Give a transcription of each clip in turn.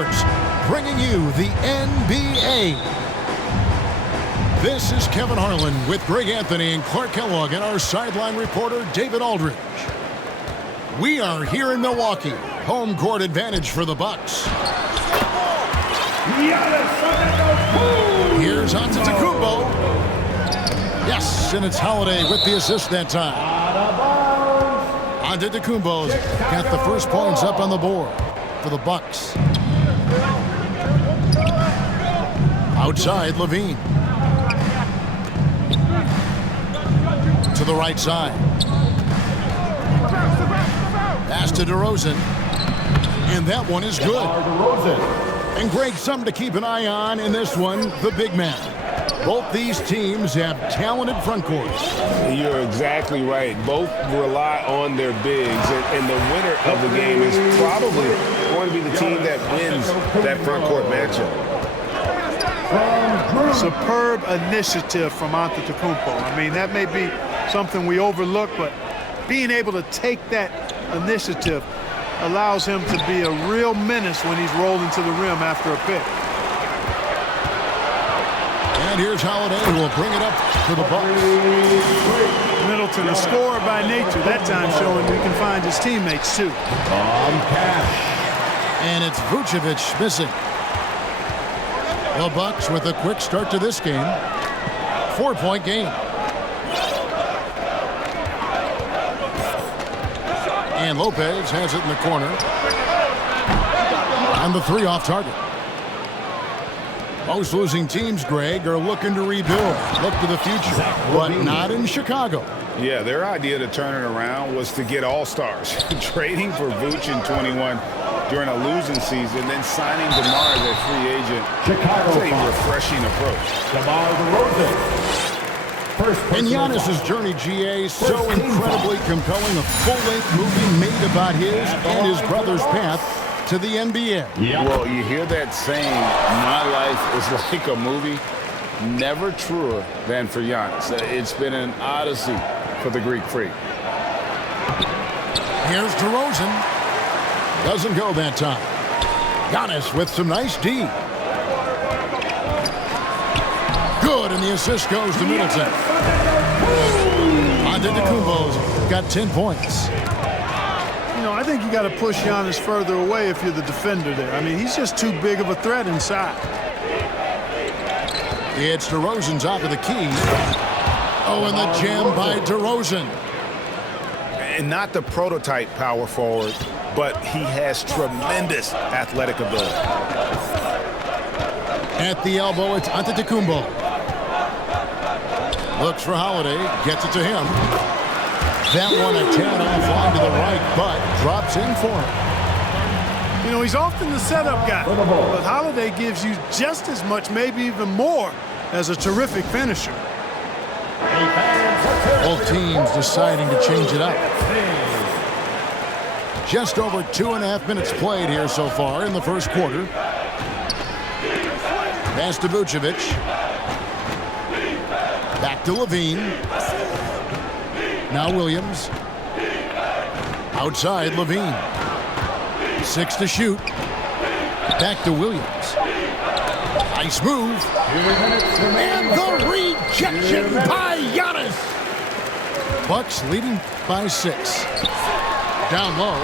Sports, bringing you the NBA. This is Kevin Harlan with Greg Anthony and Clark Kellogg and our sideline reporter, David Aldridge. We are here in Milwaukee. Home court advantage for the Bucks. Here's Antetokounmpo. Yes, and it's Holiday with the assist that time. Antetokounmpo's got the first points up on the board for the Bucks. Outside, Levine. To the right side. Pass to DeRozan. And that one is good. And Greg, something to keep an eye on in this one, the big man. Both these teams have talented front courts. You're exactly right. Both rely on their bigs, and the winner of the game is probably going to be the team that wins that front court matchup. Superb initiative from Antetokounmpo. I mean, that may be something we overlook, but being able to take that initiative allows him to be a real menace when he's rolling to the rim after a pick. And here's Holiday, who will bring it up for the Bucks. Middleton, a scorer by nature, that time showing we can find his teammates too. And it's Vucevic missing. The Bucks with a quick start to this game. 4-point game. And Lopez has it in the corner. And the three off target. Most losing teams, Greg, are looking to rebuild, look to the future, but not in Chicago. Yeah, their idea to turn it around was to get all-stars. Trading for Vooch in 21 during a losing season, then signing DeMar as a free agent. Chicago. It's a refreshing approach. DeMar DeRozan. And Giannis' journey, GA, so incredibly compelling. A full-length movie made about his and his brother's path to the NBA. Well, you hear that saying, my life is like a movie. Never truer than for Giannis. It's been an odyssey for the Greek freak. Here's DeRozan. Doesn't go that time. Giannis with some nice D. Good, and the assist goes to Middleton. Antetokounmpo's got 10 points. You know, I think you got to push Giannis further away if you're the defender there. I mean, he's just too big of a threat inside. It's DeRozan top of the key. Oh, and the jam by DeRozan. And not the prototype power forward, but he has tremendous athletic ability. At the elbow, it's Antetokounmpo. Looks for Holiday, gets it to him. That one a tad offline to the right, but drops in for him. You know, he's often the setup guy, but Holiday gives you just as much, maybe even more, as a terrific finisher. Both teams deciding to change it up. Just over 2.5 minutes played here so far in the first quarter. Pass to Vucevic. Back to Levine. Now Williams. Outside, Levine. 6 to shoot. Back to Williams. Nice move. And the rejection by Giannis. Bucks leading by 6. Down low.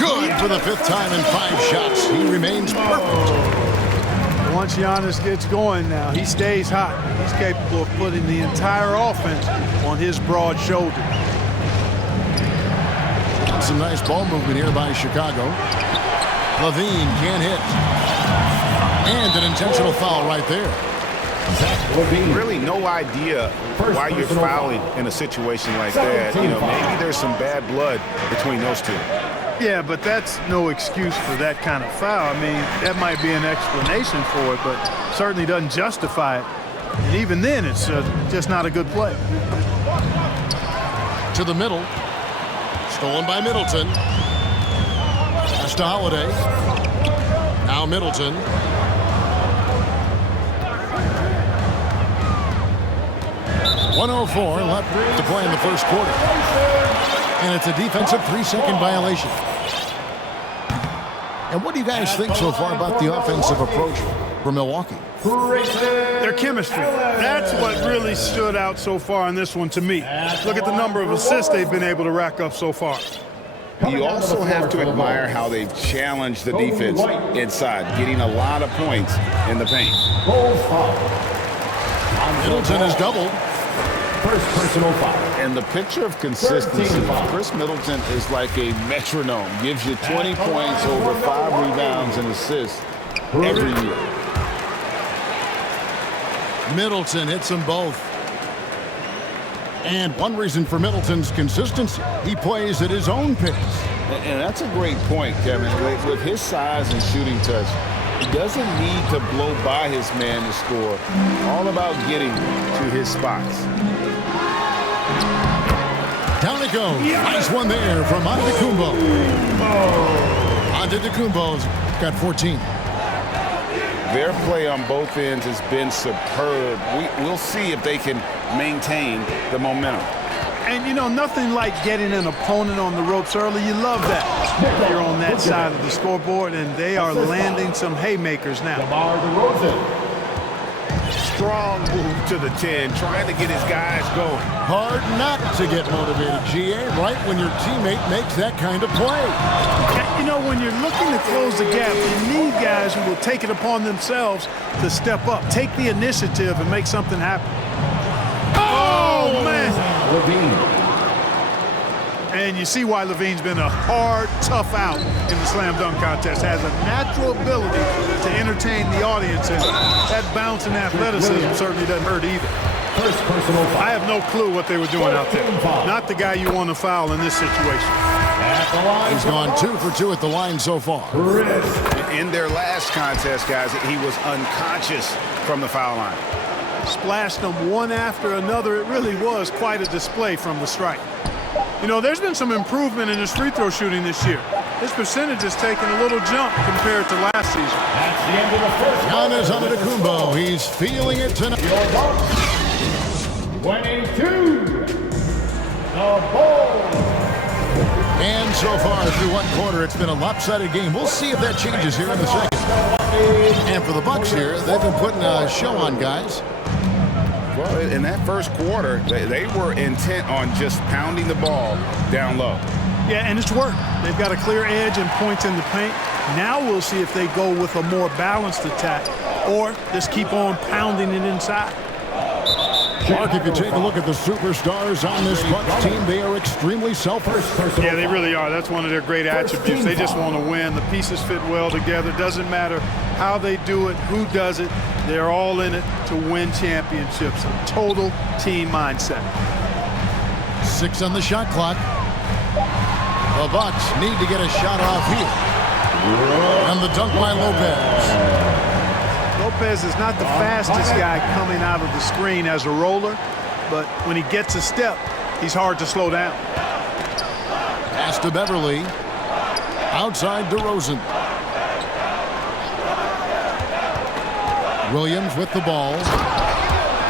Good for the 5th time in 5 shots. He remains perfect. Once Giannis gets going now, he stays hot. He's capable of putting the entire offense on his broad shoulders. Some nice ball movement here by Chicago. Levine can't hit. And an intentional foul right there. Really no idea why you're fouling in a situation like that. You know, maybe there's some bad blood between those two. Yeah, but that's no excuse for that kind of foul. I mean, that might be an explanation for it, but certainly doesn't justify it. And even then, it's just not a good play. To the middle. Stolen by Middleton. Pass to Holiday. Now Middleton. .104 left to play in the first quarter. And it's a defensive 3-second violation. And what do you guys think so far about the offensive approach for Milwaukee? Their chemistry. That's what really stood out so far in this one to me. Look at the number of assists they've been able to rack up so far. You also have to admire how they've challenged the defense inside, getting a lot of points in the paint. Middleton has doubled. First personal foul. And the picture of consistency, Chris Middleton is like a metronome. Gives you 20 points, over 5 rebounds and assists every year. Middleton hits them both. And one reason for Middleton's consistency, he plays at his own pace. And that's a great point, Kevin. With his size and shooting touch, he doesn't need to blow by his man to score. All about getting to his spots. Down it goes. Nice one there from Antetokounmpo. Antetokounmpo's got 14. Their play on both ends has been superb. We'll see if they can maintain the momentum. And, you know, nothing like getting an opponent on the ropes early. You love that. You're on that side of the scoreboard, and they are landing some haymakers now. Strong move to the 10, trying to get his guys going. Hard not to get motivated, GA, right when your teammate makes that kind of play. You know, when you're looking to close the gap, you need guys who will take it upon themselves to step up, take the initiative, and make something happen. Oh, man. And you see why Levine's been a hard, tough out in the slam dunk contest. Has a natural ability to entertain the audience, and that bounce and athleticism certainly doesn't hurt either. First personal foul. I have no clue what they were doing out there. Not the guy you want to foul in this situation. He's gone 2 for 2 at the line so far. In their last contest, guys, he was unconscious from the foul line. Splashed them one after another. It really was quite a display from the strike. You know, there's been some improvement in his free throw shooting this year. His percentage has taken a little jump compared to last season. That's the end of the first. Giannis Antetokounmpo, he's feeling it tonight. 22. The ball. And so far through one quarter, it's been a lopsided game. We'll see if that changes here in a second. And for the Bucks here, they've been putting a show on, guys. Well, in that first quarter, they were intent on just pounding the ball down low. Yeah, and it's worked. They've got a clear edge and points in the paint. Now we'll see if they go with a more balanced attack or just keep on pounding it inside. Mark, if you take a look at the superstars on this Bucks team, they are extremely selfless. Yeah, they really are. That's one of their great attributes. They just want to win. The pieces fit well together. Doesn't matter how they do it, who does it. They're all in it to win championships. A total team mindset. 6 on the shot clock. The Bucks need to get a shot off here. And the dunk by Lopez. Lopez is not the fastest guy coming out of the screen as a roller, but when he gets a step, he's hard to slow down. Pass to Beverly. Outside DeRozan. Williams with the ball.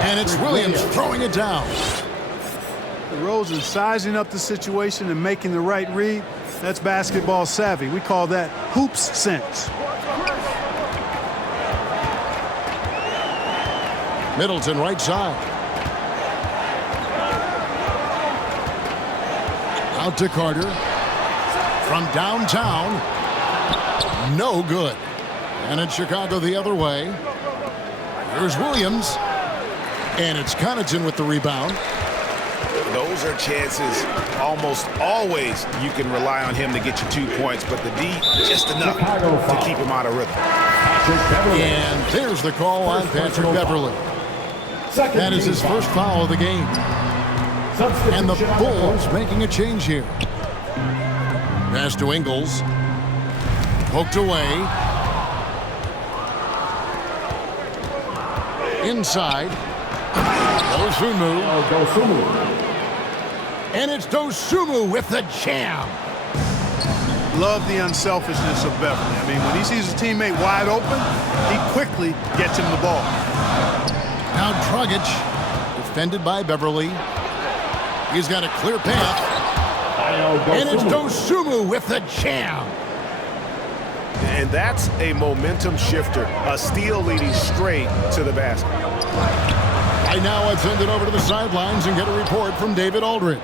And it's Williams throwing it down. DeRozan sizing up the situation and making the right read. That's basketball savvy. We call that hoops sense. Middleton right side. Out to Carter. From downtown. No good. And it's Chicago the other way. Here's Williams. And it's Connaughton with the rebound. Those are chances almost always you can rely on him to get you 2 points, but the D just enough to keep him out of rhythm. And there's the call on Patrick Beverly. That is his first foul of the game. And the Bulls making a change here. Pass to Ingles. Poked away. Inside. Dosunmu. And it's Dosunmu with the jam. Love the unselfishness of Beverly. I mean, when he sees his teammate wide open, he quickly gets him the ball. Now Dragic, defended by Beverly. He's got a clear path. And it's Dosunmu with the jam. And that's a momentum shifter, a steal leading straight to the basket. Right now, I've send it over to the sidelines and get a report from David Aldridge.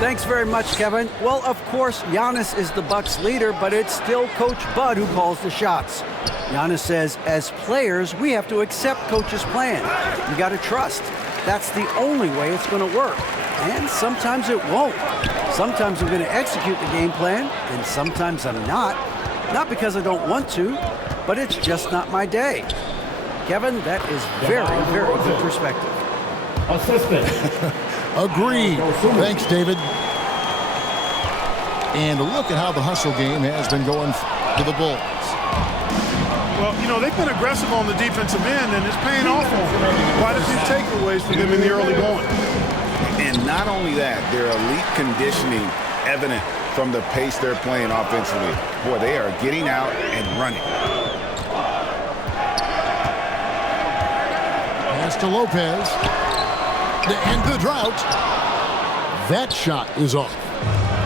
Thanks very much, Kevin. Well, of course, Giannis is the Bucks leader, but it's still Coach Bud who calls the shots. Giannis says, as players, we have to accept Coach's plan. You got to trust. That's the only way it's going to work. And sometimes it won't. Sometimes I'm going to execute the game plan, and sometimes I'm not. Not because I don't want to, but it's just not my day. Kevin, that is very, very good perspective. Assistant. Agreed. Thanks, David. And look at how the hustle game has been going to the Bulls. Well, you know, they've been aggressive on the defensive end, and it's paying off on them. Quite a few takeaways for them in the early going. And not only that, their elite conditioning evident from the pace they're playing offensively. Boy, they are getting out and running. Pass to Lopez. To end the drought. That shot is off.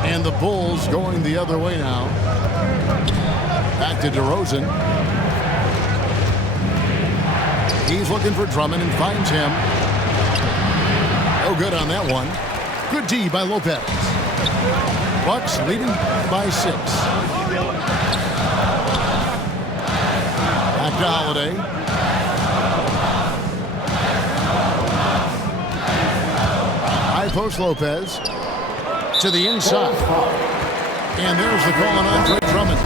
And the Bulls going the other way now. Back to DeRozan. He's looking for Drummond and finds him. No good on that one. Good D by Lopez. Bucks leading by 6. Back to Holiday. High post Lopez. To the inside. And there's the call on Andre Drummond.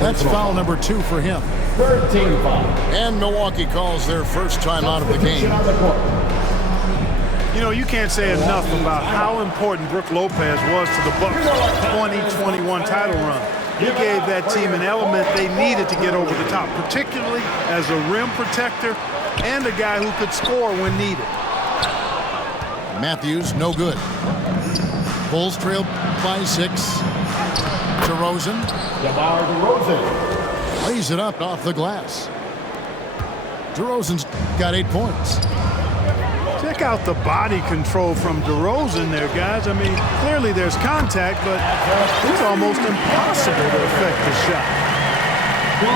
That's foul number 2 for him. 13 foul. And Milwaukee calls their first time out of the game. You know, you can't say enough about how important Brook Lopez was to the Bucks' 2021 title run. He gave that team an element they needed to get over the top, particularly as a rim protector and a guy who could score when needed. Matthews, no good. Bulls trail by 6. DeRozan. DeMar DeRozan. Lays it up off the glass. DeRozan's got 8 points. Check out the body control from DeRozan there, guys. I mean, clearly there's contact, but it's almost impossible to affect the shot.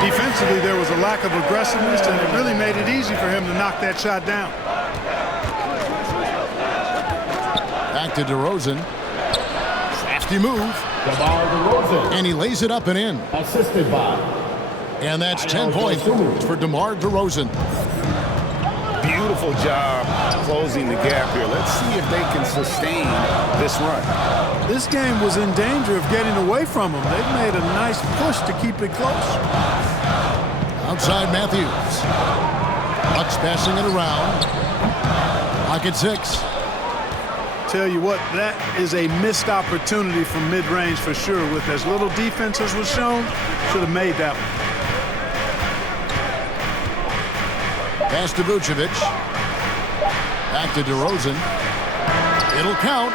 Defensively, there was a lack of aggressiveness, and it really made it easy for him to knock that shot down. Back to DeRozan. Crafty move. DeMar DeRozan. And he lays it up and in. Assisted by. And that's 10 points for DeMar DeRozan. Beautiful job closing the gap here. Let's see if they can sustain this run. This game was in danger of getting away from them. They've made a nice push to keep it close. Outside Matthews. Bucks passing it around. Pocket 6. Tell you what, that is a missed opportunity from mid-range for sure. With as little defense as was shown, should have made that one. Pass to Vucevic. Back to DeRozan. It'll count.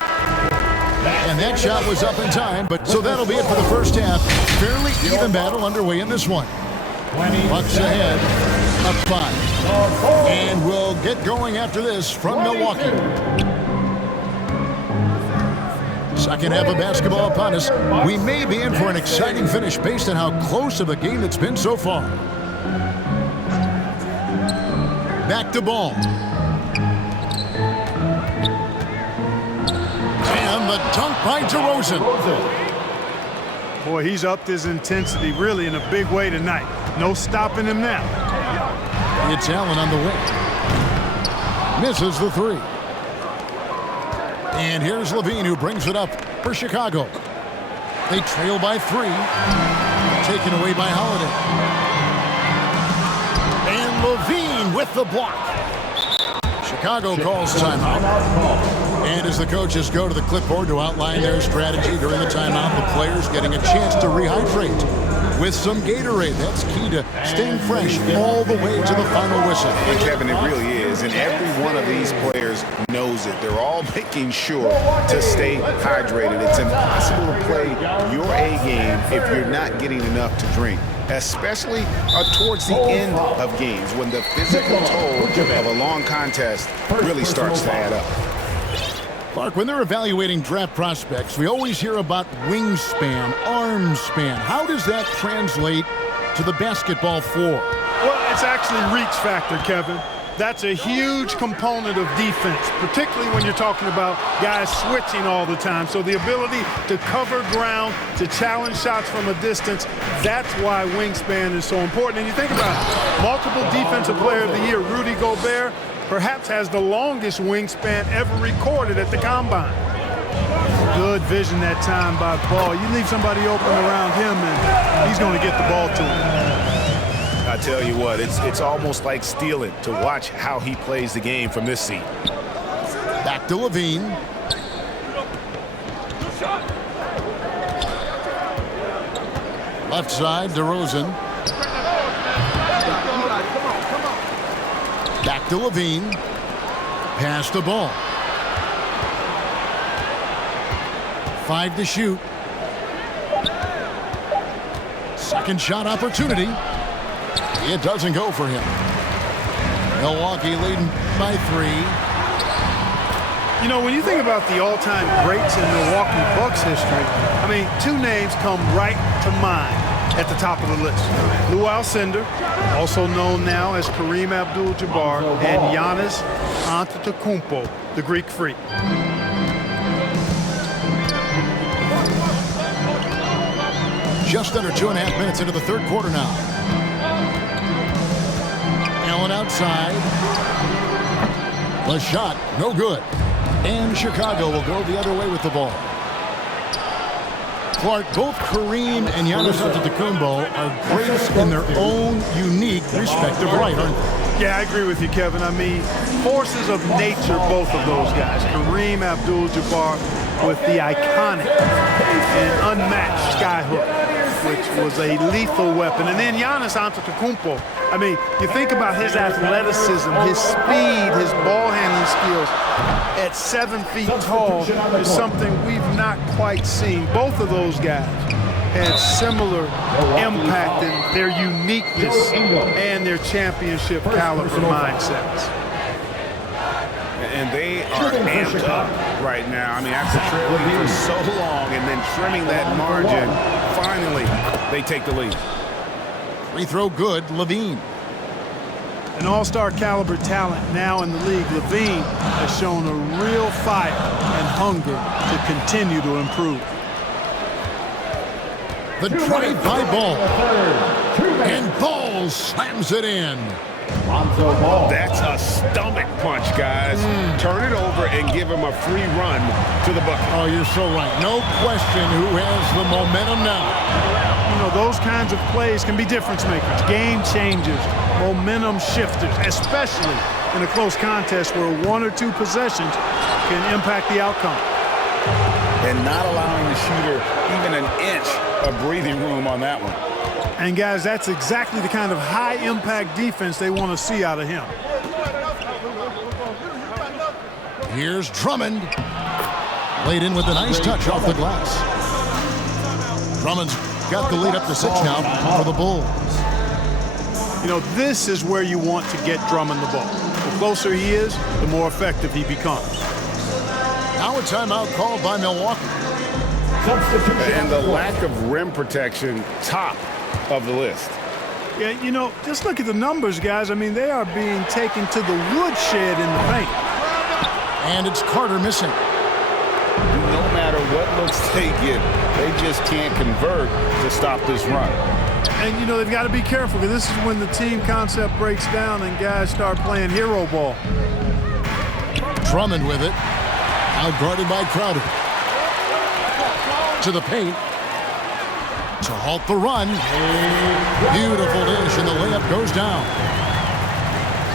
And that shot was up in time, but so that'll be it for the first half. Fairly even battle underway in this one. Bucks ahead, up 5. And we'll get going after this from Milwaukee. Second half of basketball upon us. We may be in for an exciting finish based on how close of a game it's been so far. Back to Ball. And the dunk by DeRozan. Boy, he's upped his intensity really in a big way tonight. No stopping him now. It's Allen on the wing. Misses the 3. And here's Levine who brings it up for Chicago. They trail by 3. Taken away by Holiday. And Levine with the block. Chicago calls timeout. And as the coaches go to the clipboard to outline their strategy during the timeout, the players getting a chance to rehydrate with some Gatorade. That's key to staying fresh all the way to the final whistle. And Kevin, it really is. And every one of these players knows it. They're all making sure to stay hydrated. It's impossible to play your A game if you're not getting enough to drink, especially towards the end of games when the physical toll of a long contest really starts to add up. Clark, when they're evaluating draft prospects, we always hear about wingspan, arm span. How does that translate to the basketball floor? Well, it's actually reach factor, Kevin. That's a huge component of defense, particularly when you're talking about guys switching all the time. So the ability to cover ground, to challenge shots from a distance, that's why wingspan is so important. And you think about it, multiple defensive player of the year, Rudy Gobert, perhaps has the longest wingspan ever recorded at the Combine. Good vision that time by Ball. You leave somebody open around him, and he's going to get the ball to him. I tell you what, it's almost like stealing to watch how he plays the game from this seat. Back to Levine. Left side, DeRozan. Back to Levine. Pass the ball. 5 to shoot. Second shot opportunity. It doesn't go for him. Milwaukee leading by 3. You know, when you think about the all-time greats in Milwaukee Bucks history, I mean, 2 names come right to mind at the top of the list. Lou Alcindor, also known now as Kareem Abdul-Jabbar, and Giannis Antetokounmpo, the Greek Freak. Just under 2.5 minutes into the third quarter now. Allen outside. The shot, no good. And Chicago will go the other way with the ball. Clark, both Kareem and Giannis Antetokounmpo are greats in their own unique respective right, aren't they? Yeah, I agree with you, Kevin. I mean, forces of nature, both of those guys. Kareem Abdul-Jabbar with the iconic and unmatched skyhook, which was a lethal weapon. And then Giannis Antetokounmpo. I mean, you think about his athleticism, his speed, his ball handling skills at 7 feet tall is something we've not quite seen. Both of those guys had similar impact in their uniqueness and their championship caliber mindsets. And they are amped up right now. I mean, after trailing for so long and then trimming that margin, finally they take the lead. Free throw good, Levine. An all-star caliber talent now in the league, Levine has shown a real fire and hunger to continue to improve. The drive by Ball. And Ball slams it in. That's a stomach punch, guys. Turn it over and give him a free run to the bucket. Oh, you're so right. No question who has the momentum now. You know, those kinds of plays can be difference makers, game changers, momentum shifters, especially in a close contest where 1 or 2 possessions can impact the outcome. And not allowing the shooter even an inch of breathing room on that one. And guys, that's exactly the kind of high-impact defense they want to see out of him. Here's Drummond. Laid in with a nice touch off the glass. Drummond's got the lead up to 6 now for the Bulls. You know, this is where you want to get Drummond the ball. The closer he is, the more effective he becomes. Now a timeout called by Milwaukee. And the lack of rim protection, top of the list. Yeah, you know, just look at the numbers, guys. I mean, they are being taken to the woodshed in the paint. And it's Carter missing. No matter what looks they get, they just can't convert to stop this run. And, you know, they've got to be careful because this is when the team concept breaks down and guys start playing hero ball. Drummond with it. Now guarded by Crowder. To the paint. To halt the run. Beautiful dish, and the layup goes down.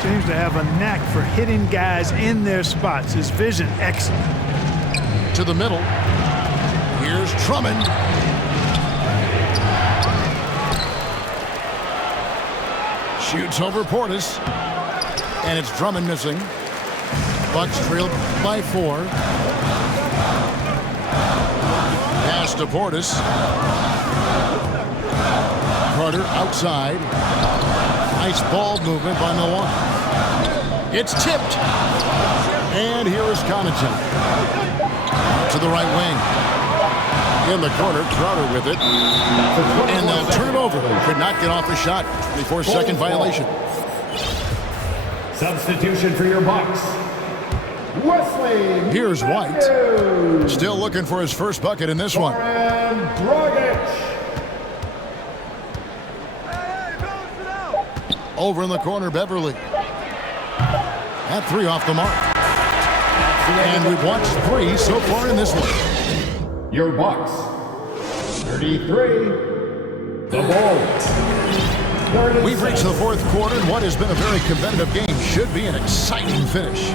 Seems to have a knack for hitting guys in their spots. His vision, excellent. To the middle. Here's Drummond. Shoots over Portis. And it's Drummond missing. Bucks trailed by 4. Pass to Portis. Carter outside. Nice ball movement by Milwaukee. It's tipped. And here is Connaughton. To the right wing. In the corner, Crowder with it. And they'll turn it over. Could not get off a shot. 24-second violation. Substitution for your Bucks. Wesley. Here's White. Still looking for his first bucket in this one. Over in the corner, Beverly. That three off the mark. And we've watched 3 so far in this one. Your Bucks. 33. The Bulls. We've reached the fourth quarter, and what has been a very competitive game should be an exciting finish.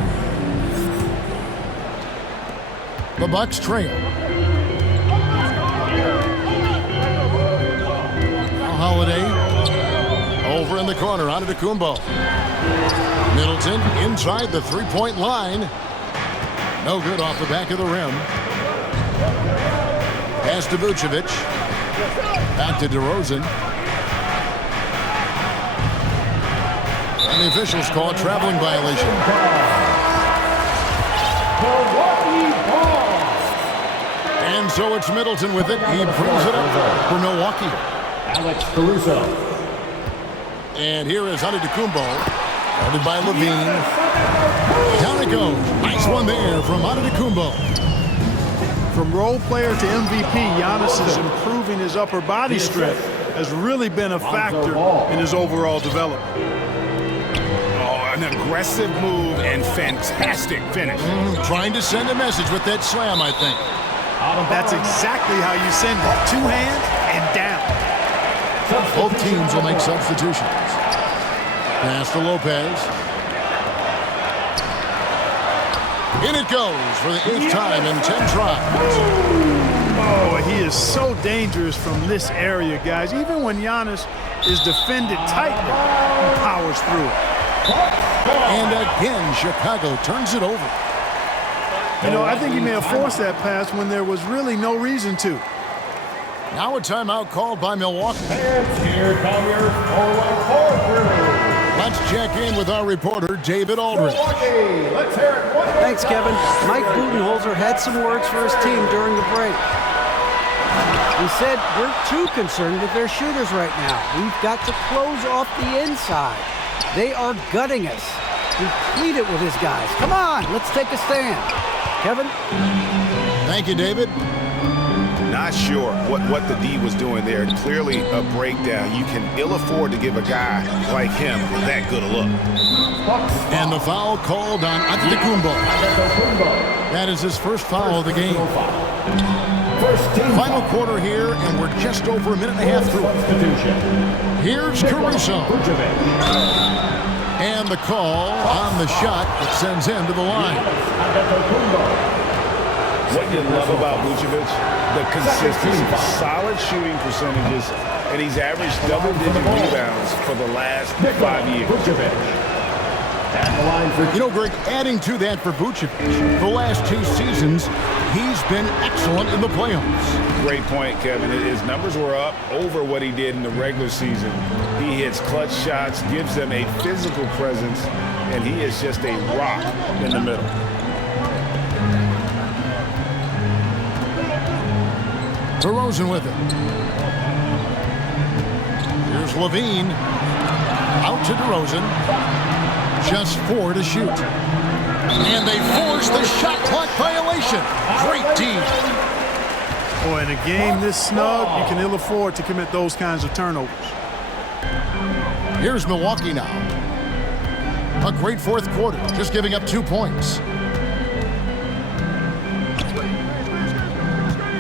The Bucks trail. Holiday over in the corner, Antetokounmpo. Middleton inside the three-point line. No good off the back of the rim. Pass to Vucevic. Back to DeRozan. And the officials call a traveling violation. And so it's Middleton with it. He brings it up for Milwaukee. Alex Caruso. And here is Antetokounmpo. Guarded by Levine. Down it goes. Nice one there from Antetokounmpo. From role player to MVP, Giannis is improving his upper body strength. Has really been a factor in his overall development. An aggressive move and fantastic finish. Trying to send a message with that slam, I think. That's exactly how you send it. 2 hands and down. Both teams will make substitutions. Pass to Lopez. In it goes for the 8th time in 10 tries. Oh, he is so dangerous from this area, guys. Even when Giannis is defended tightly, he powers through it. And again, Chicago turns it over. You know, I think he may have forced that pass when there was really no reason to. Now a timeout called by Milwaukee. And here come your forward. Let's check in with our reporter, David Aldridge. Let's hear it. Thanks, Kevin. Mike Budenholzer had some words for his team during the break. He said, we're too concerned with their shooters right now. We've got to close off the inside. They are gutting us. He pleaded with his guys. Come on, let's take a stand. Kevin? Thank you, David. Not sure what the D was doing there. Clearly a breakdown. You can ill afford to give a guy like him that good a look. And the foul called on Antetokounmpo. That is his first foul of the game. Final quarter here, and we're just over a minute and a half through. Here's Caruso. And the call on the shot that sends him to the line. What you love about Vucevic, the consistency, solid shooting percentages, and he's averaged double-digit rebounds for the last 5 years. You know, Greg, adding to that for Vucevic, the last 2 seasons, he's been excellent in the playoffs. Great point, Kevin. His numbers were up over what he did in the regular season. He hits clutch shots, gives them a physical presence, and he is just a rock in the middle. DeRozan with it. Here's Levine. Out to DeRozan. Just 4 to shoot. And they force the shot clock violation. Great team. Boy, in a game this snug, you can ill afford to commit those kinds of turnovers. Here's Milwaukee now. A great fourth quarter, just giving up 2 points.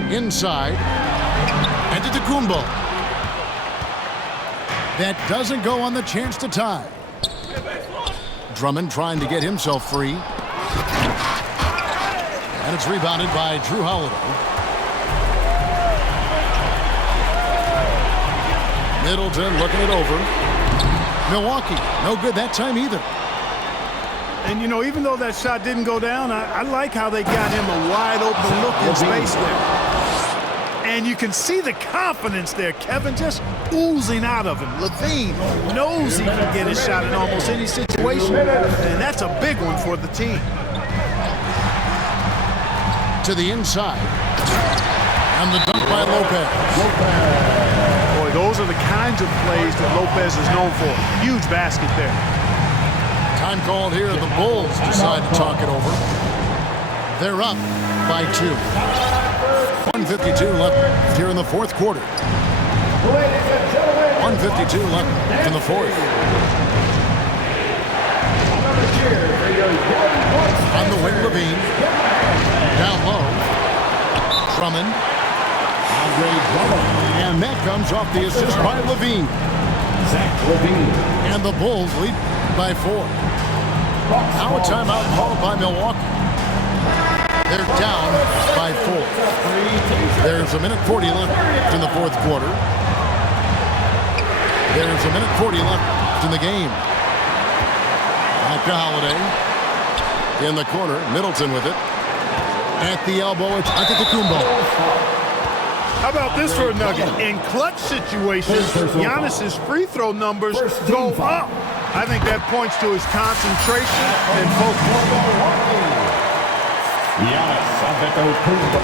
Inside. Antetokounmpo. That doesn't go on the chance to tie. Drummond trying to get himself free. And it's rebounded by Drew Holiday. Middleton looking it over. Milwaukee, no good that time either. And, you know, even though that shot didn't go down, I like how they got him a wide open look in space there. And you can see the confidence there, Kevin, just oozing out of him. Levine knows he can get his shot in almost any situation, and that's a big one for the team. To the inside. And the dunk by Lopez. Boy, those are the kinds of plays that Lopez is known for. Huge basket there. Time called here. The Bulls decide to talk it over. They're up by 2. 1:52 left here in the fourth quarter. 1:52 left in the fourth. On the wing, Levine. Down low. Drummond. And that comes off the assist by Levine. And the Bulls lead by 4. Now a timeout called by Milwaukee. They're down by 4. There's a minute 40 left in the fourth quarter. There's a minute 40 left in the game. Back to Holiday. In the corner, Middleton with it. At the elbow, it's Antetokounmpo. How about this for a nugget? In clutch situations, Giannis's free throw numbers go up. I think that points to his concentration and focus.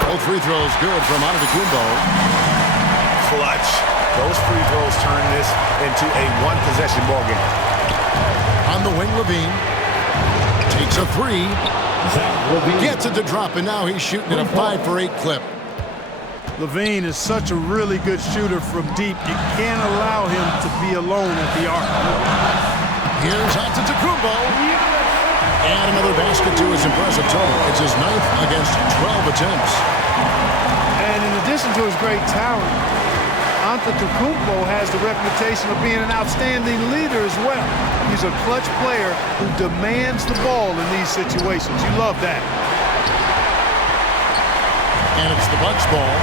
Both free throws good from Antetokounmpo. Clutch. Those free throws turn this into a one-possession ball game. On the wing, Levine. Takes a 3. Gets it to drop, and now he's shooting at a 5-for-8 clip. Levine is such a really good shooter from deep. You can't allow him to be alone at the arc. Here's Antetokounmpo. And another basket to his impressive total. It's his 9th against 12 attempts. And in addition to his great talent, Antetokounmpo has the reputation of being an outstanding leader as well. He's a clutch player who demands the ball in these situations. You love that. And it's the Bucks ball.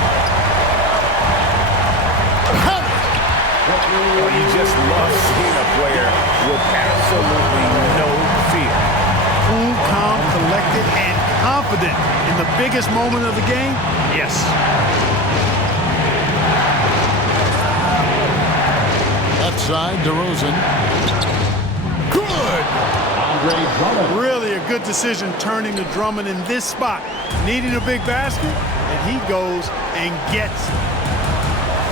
Well, you just love seeing a player with absolutely no fear. Cool, calm, collected, and confident in the biggest moment of the game? Yes. Left side, DeRozan. Good! Really a good decision turning to Drummond in this spot. Needing a big basket, and he goes and gets it.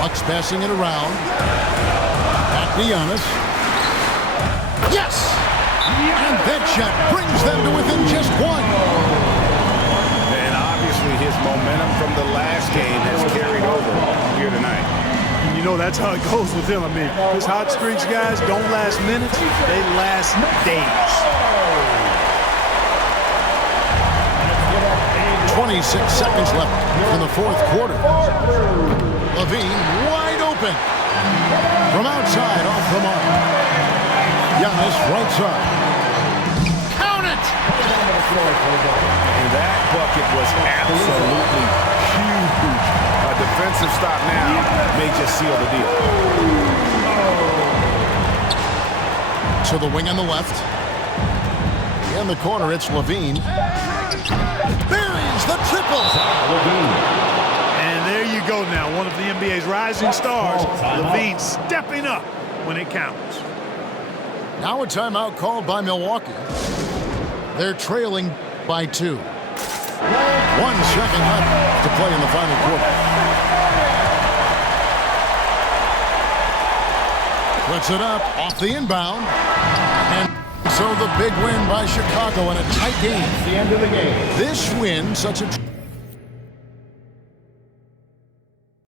Bucks passing it around. At Giannis. Yes! And that shot brings them to within just 1. And obviously his momentum from the last game has carried over here tonight. And you know that's how it goes with him. I mean, his hot streaks, guys, don't last minutes. They last days. 26 seconds left in the fourth quarter. Levine wide open. From outside, off the mark. Giannis right side. Count it! And that bucket was absolutely huge. A defensive stop now may just seal the deal. To the wing on the left. In the corner, it's Levine. Buries the triple. And there you go now. One of the NBA's rising stars. Levine stepping up when it counts. Now a timeout called by Milwaukee. They're trailing by 2. 1 second left to play in the final quarter. Puts it up off the inbound. And so the big win by Chicago in a tight game. The end of the game. This win, such a